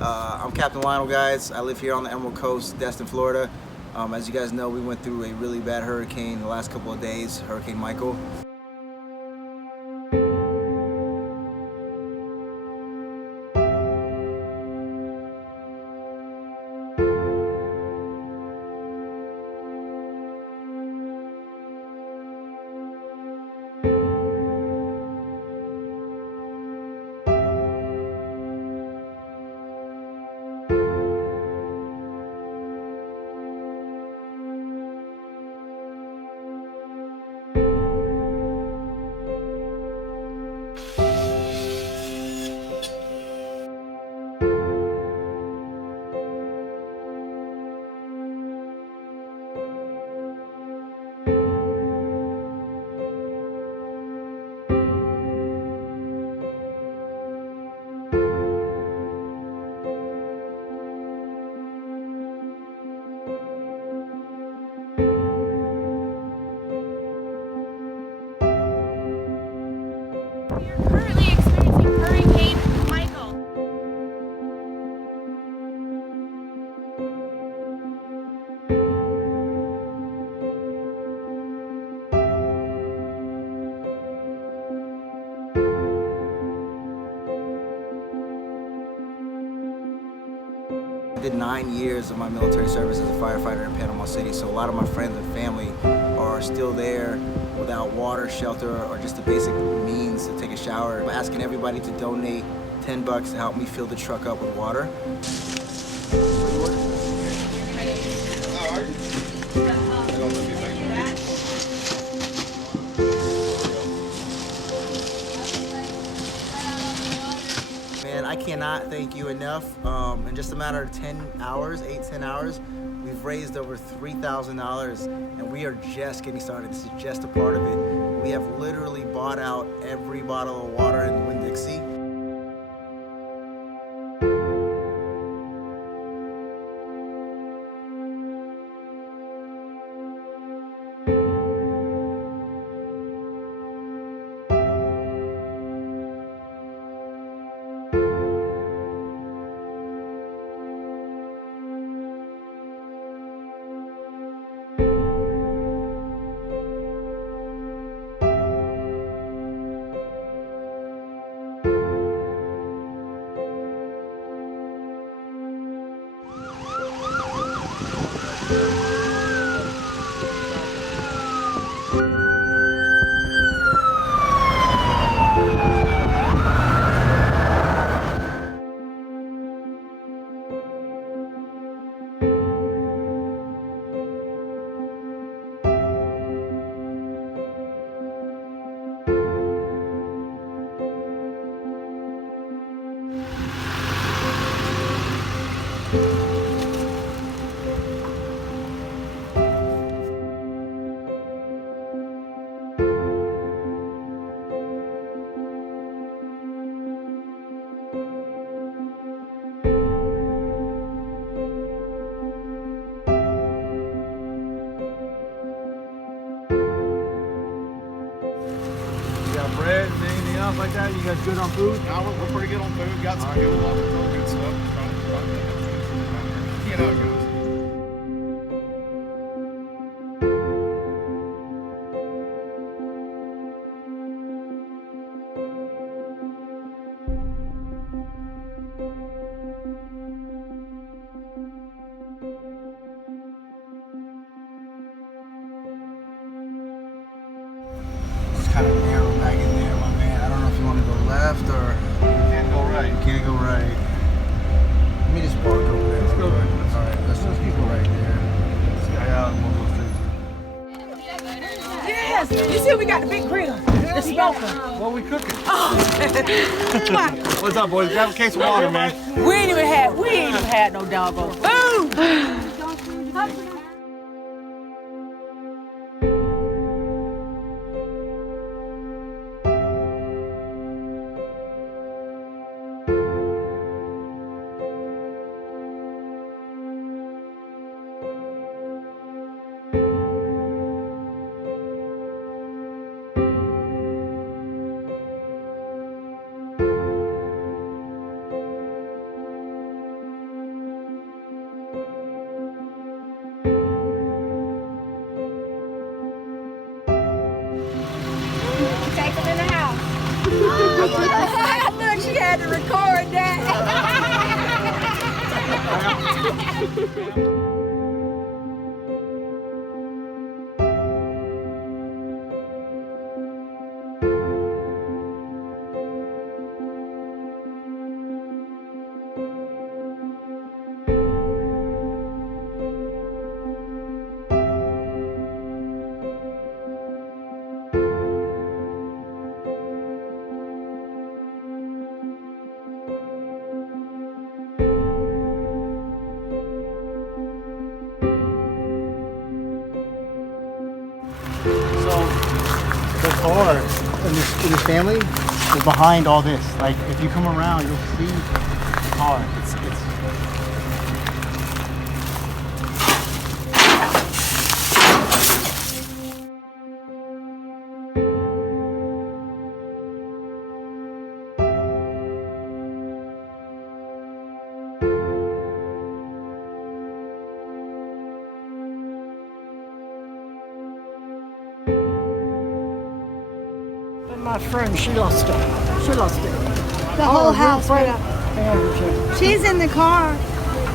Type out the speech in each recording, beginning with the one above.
I'm Captain Lionel, guys. I live here on the Emerald Coast, Destin, Florida. As you guys know, we went through a really bad hurricane the last couple of days, Hurricane Michael. We are currently experiencing Hurricane Michael. I did 9 years of my military service as a firefighter in Panama City, so a lot of my friends and family are still there without water, shelter, or just the basic means to take a shower. I'm asking everybody to donate $10 to help me fill the truck up with water. Man, I cannot thank you enough. In just a matter of 10 hours, 8-10 hours, we've raised over $3,000 and we are just getting started. This is just a part of it. We have literally bought out every bottle of water in the Winn-Dixie. Bread and anything else like that? You guys good on food? No, we're pretty good on food. Got some fuel, lots of real good stuff. You know how it goes. It's kind of narrow back in there, my man. I don't know if you want to go left or Can't go right. you can't go right. Let me just walk over there. Let's go. Alright, let's just go right there. Yes, you see we got the big grill, the smoker. What we cooking? Oh, What's up, boys? Grab a case of water, man. we ain't even had no doggone food. had to record that. So the car in this family is behind all this. Like if you come around, you'll see the car. It's My friend, she lost it. She lost it. The whole house went up. She's in the car.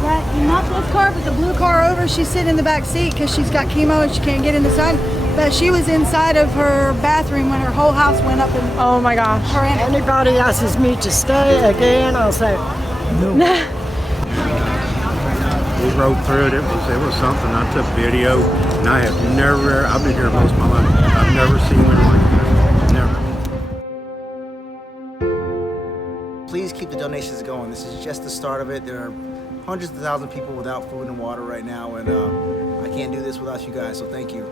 Right, not this car, but the blue car over. She's sitting in the back seat because she's got chemo and she can't get in the sun. But she was inside of her bathroom when her whole house went up. And Oh my gosh. her in it. Anybody asks me to stay again, I'll say, no. We rode through it. It was something. I took video, and I've been here most of my life. I've never seen one like this. Never. Please keep the donations going. This is just the start of it. There are hundreds of thousands of people without food and water right now, and I can't do this without you guys, so thank you.